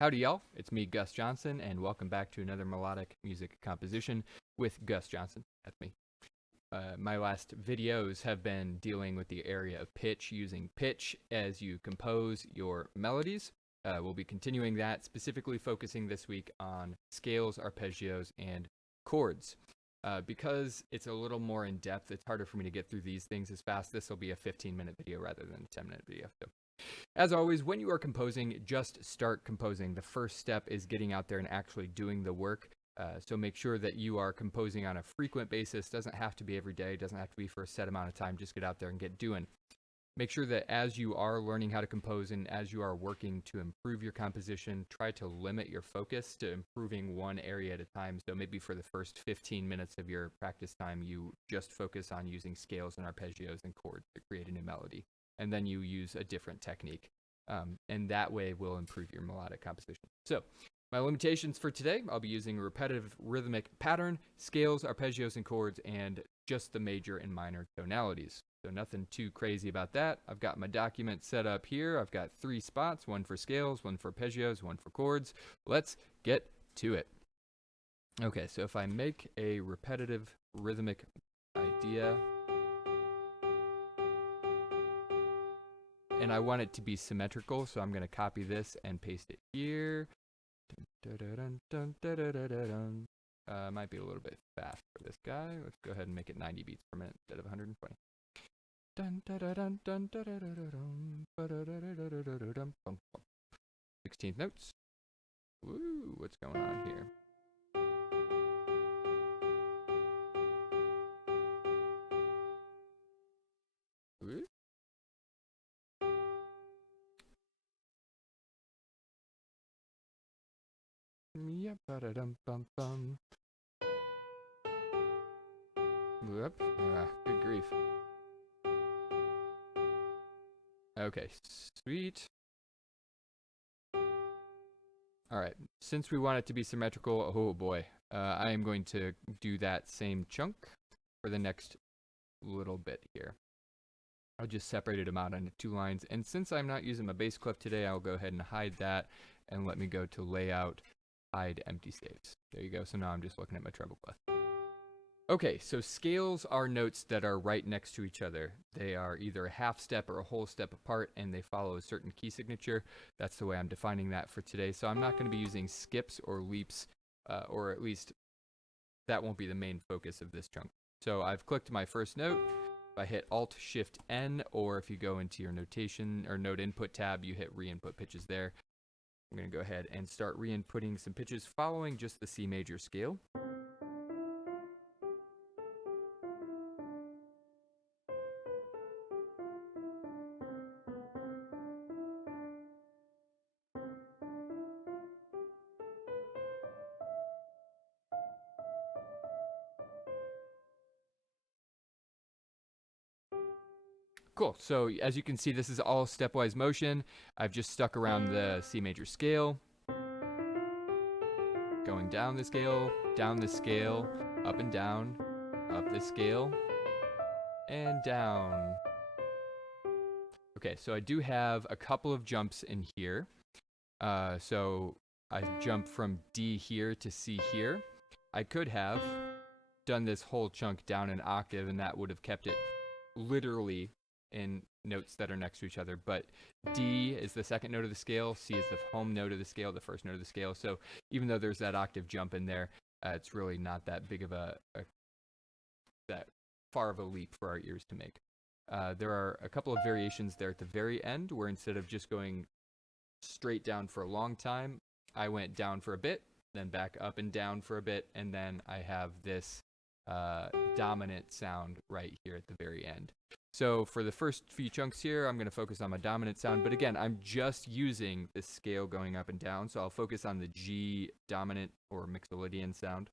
Howdy, y'all. It's me, Gus Johnson, and welcome back to another melodic music composition with Gus Johnson. That's me. My last videos have been dealing with the area of pitch, using pitch as you compose your melodies. We'll be continuing that, specifically focusing this week on scales, arpeggios, and chords. Because it's a little more in depth, it's harder for me to get through these things as fast. This will be a 15-minute video rather than a 10-minute video. So, as always, when you are composing, just start composing. The first step is getting out there and actually doing the work. So make sure that you are composing on a frequent basis. Doesn't have to be every day. Doesn't have to be for a set amount of time. Just get out there and get doing. Make sure that as you are learning how to compose and as you are working to improve your composition, try to limit your focus to improving one area at a time. So maybe for the first 15 minutes of your practice time, you just focus on using scales and arpeggios and chords to create a new melody. And then you use a different technique. And that way will improve your melodic composition. So my limitations for today, I'll be using a repetitive rhythmic pattern, scales, arpeggios, and chords, and just the major and minor tonalities. So nothing too crazy about that. I've got my document set up here. I've got 3 spots, one for scales, one for arpeggios, one for chords. Let's get to it. Okay, so if I make a repetitive rhythmic idea, and I want it to be symmetrical, so I'm going to copy this and paste it here. Might be a little bit fast for this guy. Let's go ahead and make it 90 beats per minute instead of 120. 16th notes. Woo, what's going on here? Woo. Yep, ba-da-dum-bum-bum. Whoop. Good grief. Okay, sweet. All right, since we want it to be symmetrical, oh boy, I am going to do that same chunk for the next little bit here. I'll just separate them out into 2 lines, and since I'm not using my bass clef today, I'll go ahead and hide that, and let me go to layout, hide empty staves. There you go, so now I'm just looking at my treble clef. Okay, so scales are notes that are right next to each other. They are either a half step or a whole step apart, and they follow a certain key signature. That's the way I'm defining that for today. So I'm not going to be using skips or leaps, or at least that won't be the main focus of this chunk. So I've clicked my first note. If I hit Alt-Shift-N, or if you go into your notation or note input tab, you hit re-input pitches there. I'm going to go ahead and start re-inputting some pitches following just the C major scale. Cool. So as you can see, this is all stepwise motion. I've just stuck around the C major scale, going down the scale, up and down, up the scale, and down. Okay, so I do have a couple of jumps in here. So I jump from D here to C here. I could have done this whole chunk down an octave, and that would have kept it literally in notes that are next to each other, but D is the second note of the scale, C is the home note of the scale, the first note of the scale. So even though there's that octave jump in there, it's really not that big of that far of a leap for our ears to make. There are a couple of variations there at the very end where instead of just going straight down for a long time, I went down for a bit, then back up and down for a bit, and then I have this dominant sound right here at the very end. So for the first few chunks here, I'm going to focus on my dominant sound. But again, I'm just using this scale going up and down. So I'll focus on the G dominant or mixolydian sound.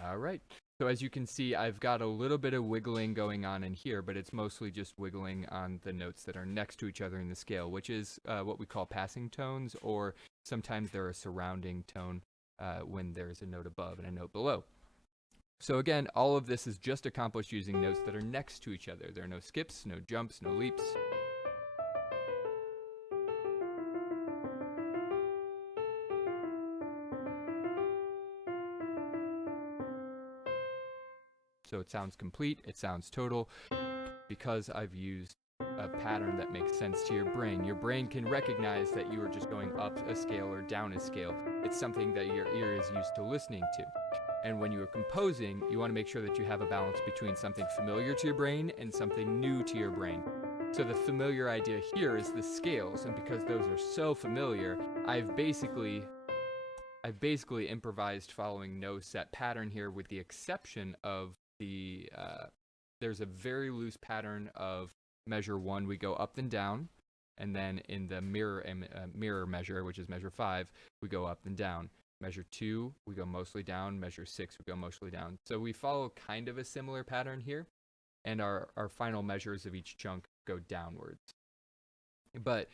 All right. So as you can see, I've got a little bit of wiggling going on in here, but it's mostly just wiggling on the notes that are next to each other in the scale, which is what we call passing tones, or sometimes they're a surrounding tone when there's a note above and a note below. So again, all of this is just accomplished using notes that are next to each other. There are no skips, no jumps, no leaps. So it sounds complete, it sounds total, because I've used a pattern that makes sense to your brain. Your brain can recognize that you are just going up a scale or down a scale. It's something that your ear is used to listening to. And when you are composing, you want to make sure that you have a balance between something familiar to your brain and something new to your brain. So the familiar idea here is the scales, and because those are so familiar, I've basically improvised following no set pattern here, with the exception of there's a very loose pattern of measure 1, we go up and down, and then in the mirror measure, which is measure 5, we go up and down. Measure 2, we go mostly down. Measure 6, we go mostly down. So we follow kind of a similar pattern here, and our final measures of each chunk go downwards. But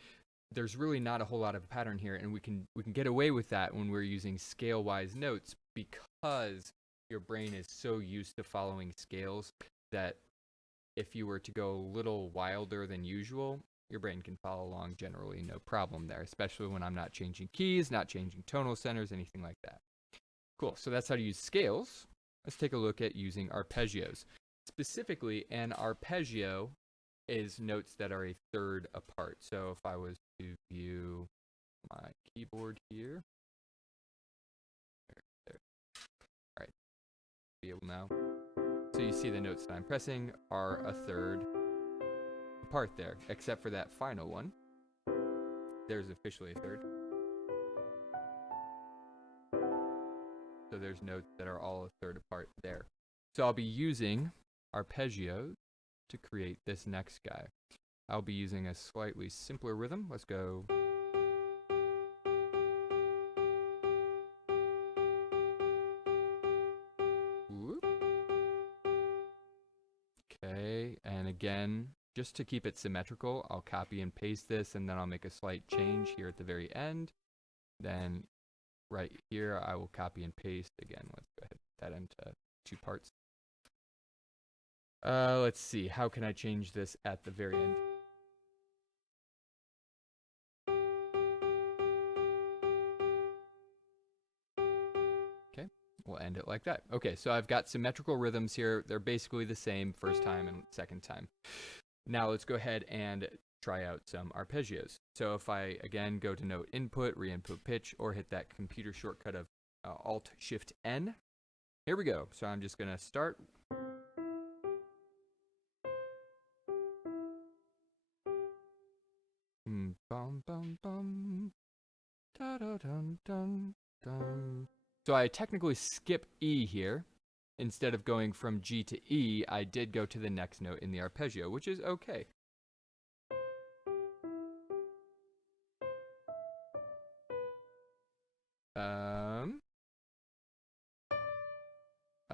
there's really not a whole lot of a pattern here, and we can get away with that when we're using scale-wise notes, because your brain is so used to following scales that if you were to go a little wilder than usual, your brain can follow along generally, no problem there, especially when I'm not changing keys, not changing tonal centers, anything like that. Cool, so that's how to use scales. Let's take a look at using arpeggios. Specifically, an arpeggio is notes that are a third apart. So if I was to view my keyboard here, there. All right, be able now. So you see the notes that I'm pressing are a third apart there, except for that final one. There's officially a third. So there's notes that are all a third apart there. So I'll be using arpeggios to create this next guy. I'll be using a slightly simpler rhythm. Let's go. Whoop. Okay, and again, just to keep it symmetrical, I'll copy and paste this, and then I'll make a slight change here at the very end. Then right here, I will copy and paste again. Let's go ahead and put that into 2 parts. Let's see, how can I change this at the very end? Okay, we'll end it like that. Okay, so I've got symmetrical rhythms here. They're basically the same first time and second time. Now let's go ahead and try out some arpeggios. So if I, again, go to note input, re-input pitch, or hit that computer shortcut of Alt-Shift-N, here we go. So I'm just going to start. Bum, bum, bum. Da, da, dun, dun, dun. So I technically skip E here. Instead of going from G to E, I did go to the next note in the arpeggio, which is okay. I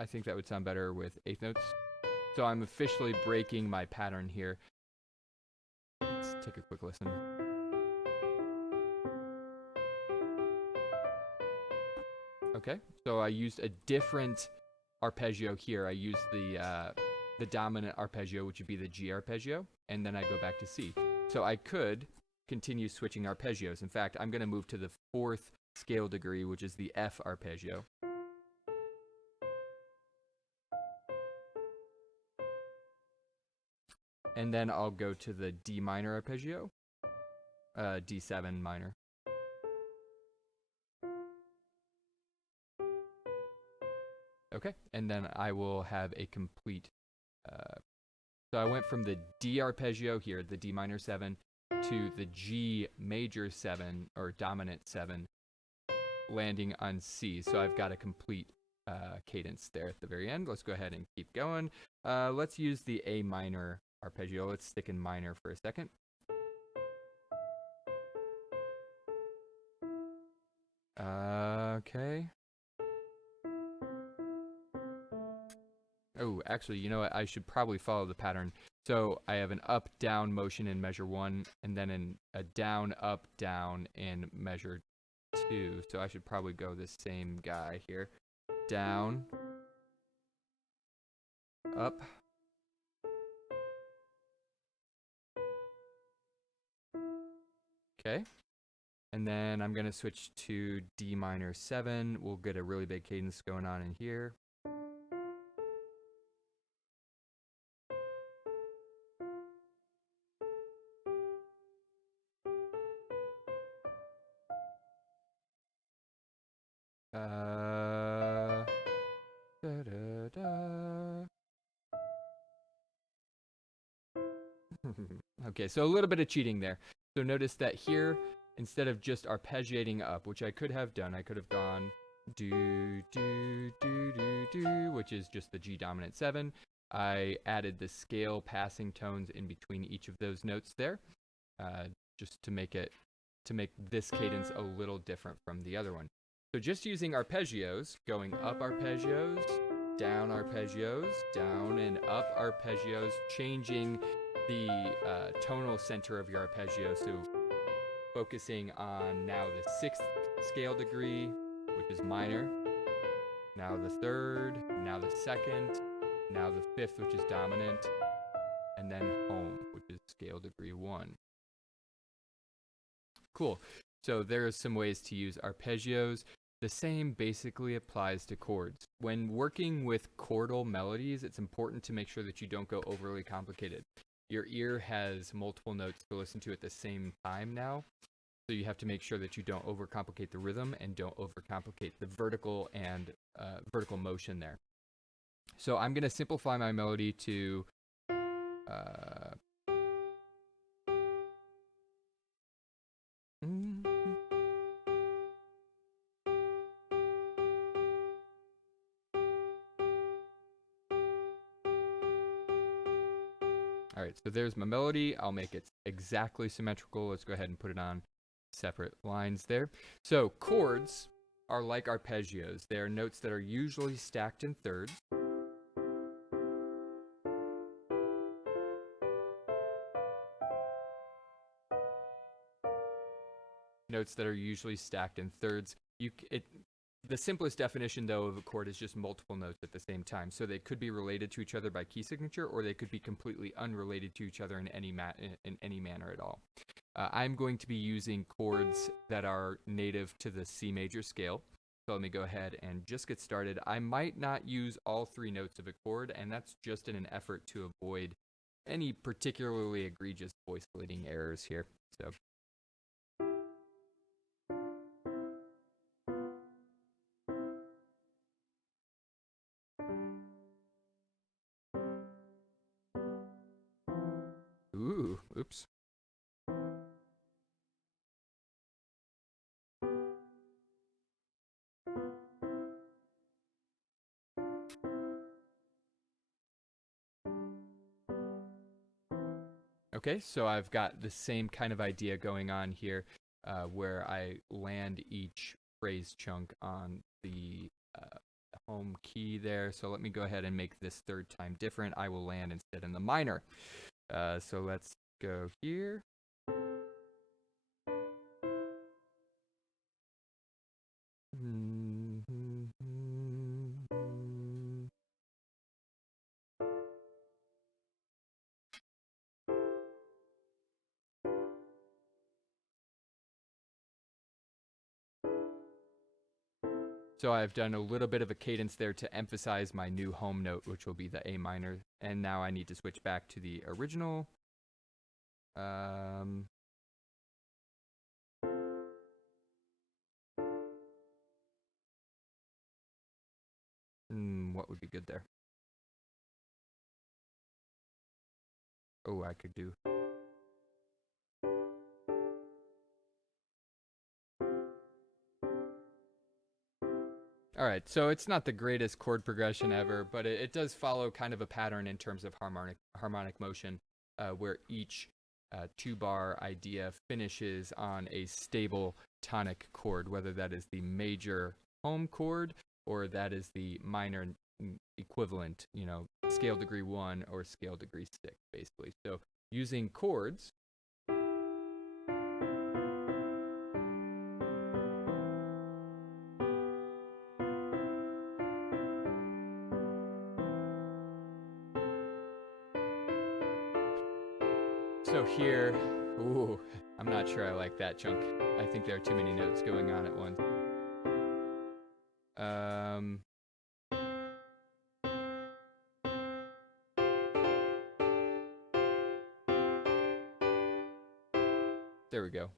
think that would sound better with eighth notes. So I'm officially breaking my pattern here. Let's take a quick listen. Okay, so I used a different arpeggio here. I used the dominant arpeggio, which would be the G arpeggio, and then I go back to C. So I could continue switching arpeggios. In fact, I'm going to move to the 4th scale degree, which is the F arpeggio. And then I'll go to the D minor arpeggio, D7 minor. Okay, and then I will have a complete, so I went from the D arpeggio here, the D minor 7, to the G major 7, or dominant 7, landing on C. So I've got a complete cadence there at the very end. Let's go ahead and keep going. Let's use the A minor arpeggio. Let's stick in minor for a second. Okay. Oh, actually, you know what? I should probably follow the pattern. So I have an up down motion in measure 1, and then a down up down in measure 2. So I should probably go the same guy here. Down, up. Okay. And then I'm going to switch to D minor 7. We'll get a really big cadence going on in here. Da, da, da. Okay, so a little bit of cheating there. So notice that here, instead of just arpeggiating up, which I could have done, I could have gone do, do, do, do, do, which is just the G dominant 7. I added the scale passing tones in between each of those notes there, just to make this cadence a little different from the other one. So just using arpeggios, going up arpeggios, down and up arpeggios, changing the tonal center of your arpeggio, so focusing on now the 6th scale degree, which is minor, now the 3rd, now the 2nd, now the 5th, which is dominant, and then home, which is scale degree 1. Cool. So there are some ways to use arpeggios. The same basically applies to chords. When working with chordal melodies, it's important to make sure that you don't go overly complicated. Your ear has multiple notes to listen to at the same time now, so you have to make sure that you don't overcomplicate the rhythm and don't overcomplicate the vertical and vertical motion there. So I'm going to simplify my melody to all right, so there's my melody. I'll make it exactly symmetrical. Let's go ahead and put it on separate lines there. So chords are like arpeggios. They are notes that are usually stacked in thirds. Notes that are usually stacked in thirds. The simplest definition, though, of a chord is just multiple notes at the same time. So they could be related to each other by key signature, or they could be completely unrelated to each other in any manner at all. I'm going to be using chords that are native to the C major scale. So let me go ahead and just get started. I might not use all 3 notes of a chord, and that's just in an effort to avoid any particularly egregious voice leading errors here. So. Ooh, oops. Okay, so I've got the same kind of idea going on here, where I land each phrase chunk on the home key there. So let me go ahead and make this 3rd time different. I will land instead in the minor. So let's go here. So I've done a little bit of a cadence there to emphasize my new home note, which will be the A minor. And now I need to switch back to the original. What would be good there? Oh, I could do. All right, so it's not the greatest chord progression ever, but it does follow kind of a pattern in terms of harmonic motion, where each 2-bar idea finishes on a stable tonic chord, whether that is the major home chord or that is the minor equivalent, you know, scale degree 1 or scale degree 6, basically. So using chords, so here, ooh, I'm not sure I like that chunk. I think there are too many notes going on at once. There we go.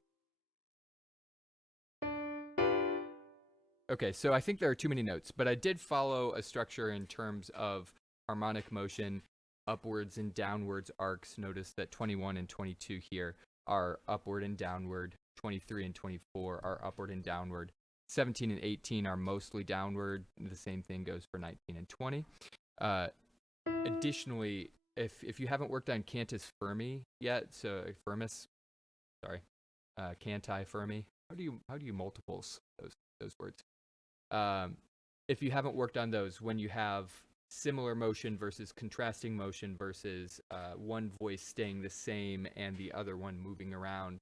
Okay, so I think there are too many notes, but I did follow a structure in terms of harmonic motion, upwards and downwards arcs. Notice that 21 and 22 here are upward and downward. 23 and 24 are upward and downward. 17 and 18 are mostly downward. The same thing goes for 19 and 20. Additionally, if you haven't worked on cantus firmi yet, so firmus, sorry, canti firmi. How do you multiples those words? If you haven't worked on those, when you have similar motion versus contrasting motion versus one voice staying the same and the other one moving around,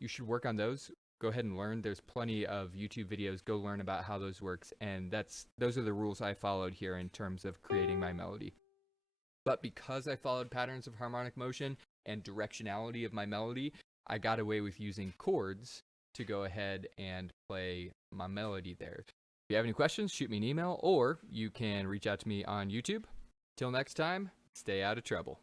you should work on those. Go ahead and learn. There's plenty of YouTube videos. Go learn about how those works, and those are the rules I followed here in terms of creating my melody. But because I followed patterns of harmonic motion and directionality of my melody, I got away with using chords to go ahead and play my melody there. If you have any questions, shoot me an email, or you can reach out to me on YouTube. Till next time, stay out of trouble.